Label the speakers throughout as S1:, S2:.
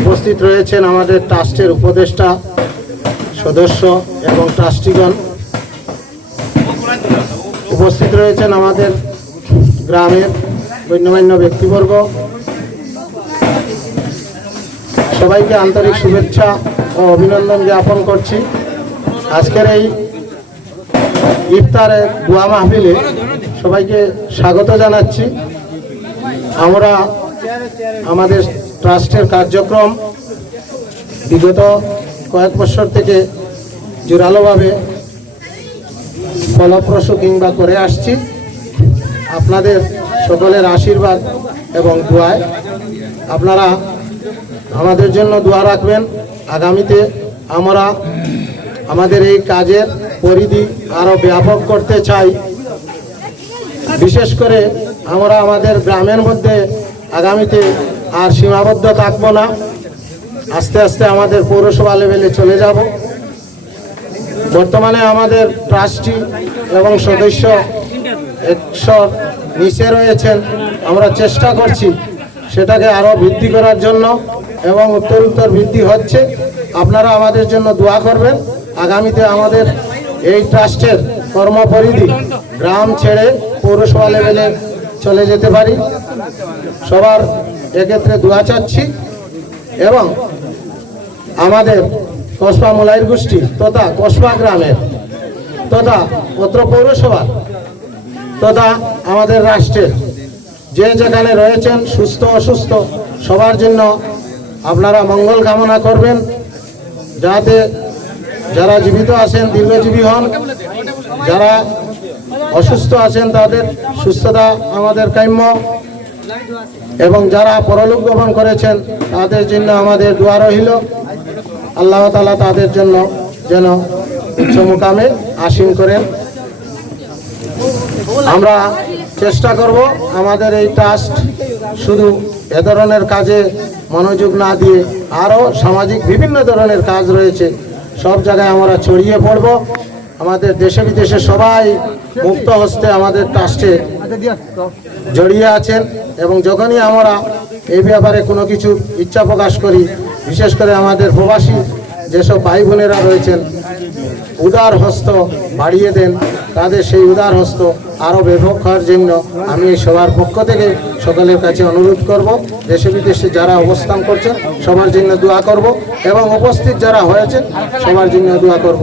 S1: উপস্থিত রয়েছেন আমাদের ট্রাস্টের উপদেষ্টা, সদস্য এবং ট্রাস্টিগণ। উপস্থিত রয়েছেন আমাদের গ্রামের গণ্যমান্য ব্যক্তিবর্গ। সবাইকে আন্তরিক শুভেচ্ছা ও অভিনন্দন জ্ঞাপন করছি। আজকের এই ইফতারের দোয়া মাহফিলে সবাইকে স্বাগত জানাচ্ছি। আমরা আমাদের ট্রাস্টের কার্যক্রম বিগত কয়েক বছর থেকে জোরালোভাবে ফলপ্রসূ কিংবা করে আসছি। আপনাদের সকলের আশীর্বাদ এবং দোয়ায় আপনারা আমাদের জন্য দোয়া রাখবেন। আগামীতে আমরা আমাদের এই কাজের পরিধি আরও ব্যাপক করতে চাই। বিশেষ করে আমরা আমাদের গ্রামের মধ্যে আগামীতে আর সীমাবদ্ধ থাকব না। আস্তে আস্তে আমাদের পৌরসভা লেভেলে চলে যাব। বর্তমানে আমাদের ট্রাস্টি এবং সদস্য একশোর নিচে রয়েছেন। আমরা চেষ্টা করছি সেটাকে আরও বৃদ্ধি করার জন্য এবং উত্তর উত্তর বৃদ্ধি হচ্ছে। আপনারা আমাদের জন্য দোয়া করবেন। আগামীতে আমাদের এই ট্রাস্টের কর্মপরিধি গ্রাম ছেড়ে পৌরসভা লেভেলে চলে যেতে পারি। সবার এক্ষেত্রে দোয়া চাচ্ছি এবং আমাদের কসবা মোলাইর গোষ্ঠী তথা কসবা গ্রামের তথা পত্র পৌরসভা তথা আমাদের রাষ্ট্রের যে যেখানে রয়েছেন সুস্থ অসুস্থ সবার জন্য আপনারা মঙ্গল কামনা করবেন। যাতে যারা জীবিত আছেন, দীর্ঘজীবী হন যারা অসুস্থ আছেন তাদের সুস্থতা আমাদের কাম্য। এবং যারা পরলোক গমন করেছেন, তাদের জন্য আমাদের দোয়া রহিল আল্লাহ তালা তাদের জন্য যেন উচ্চ মুকামে আসীন করেন। আমরা চেষ্টা করব আমাদের এই ট্রাস্ট শুধু এ ধরনের কাজে মনোযোগ না দিয়ে আরও সামাজিক বিভিন্ন ধরনের কাজ রয়েছে। সব জায়গায় আমরা ছড়িয়ে পড়ব। আমাদের দেশে বিদেশে সবাই মুক্ত হস্তে আমাদের ট্রাস্টে জড়িয়ে আছেন এবং যখনই আমরা এই ব্যাপারে কোনো কিছু ইচ্ছা প্রকাশ করি, বিশেষ করে আমাদের প্রবাসী যেসব ভাই বোনেরা রয়েছেন, উদার হস্ত বাড়িয়ে দেন, তাদের সেই উদার হস্ত আরও ব্যাপক হওয়ার জন্য আমি সবার পক্ষ থেকে সকলের কাছে অনুরোধ করব, দেশে বিদেশে যারা অবস্থান করছেন, সবার জন্য দোয়া করব এবং উপস্থিত যারা হয়েছেন, সবার জন্য দোয়া করব।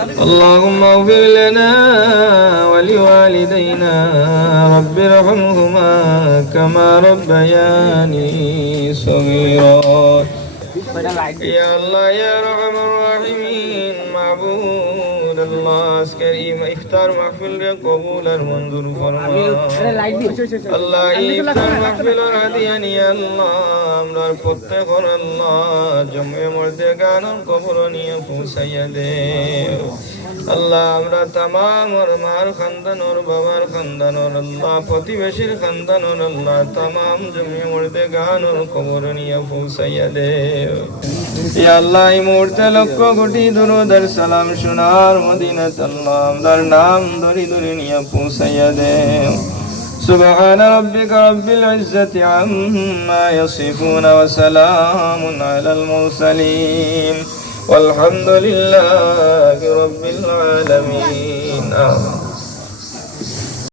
S2: اللهم اغفر لنا ولوالدينا رب ارحمهما كما ربياني صغيرا. يا الله يا ارحم الراحمين معبود আল্লাহ আজকের এই ইফতার মাহফিলকে কবুল আর মঞ্জুর ফরমা। আচ্ছা, আচ্ছা, আচ্ছা। আল্লাহ ইফতার মাহফিলের হাদিয়া আমরা প্রত্যেক আল্লাহ জমে মরতে গান কবুল নিয়ে পৌঁছাইয়া দে। আল্লাহ আমরা তামাম ওর মার খান্দান ওর বাবার খানদান ওর আল্লাহ প্রতিবেশীর খানদান ওর আল্লাহ তামাম জমিয়ে মরতে গান ওর কবর নিয়ে পৌঁছাইয়া দে। আল্লাহ এই মুহূর্তে লক্ষ কোটি দুরুদের সালাম শোনার মদিনাত আল্লাহ আমরার নাম ধরি ধরে নিয়ে পৌঁছাইয়া দে سبحان ربك رب العزة عما يصفون وسلام على المرسلين والحمد لله رب العالمين آمين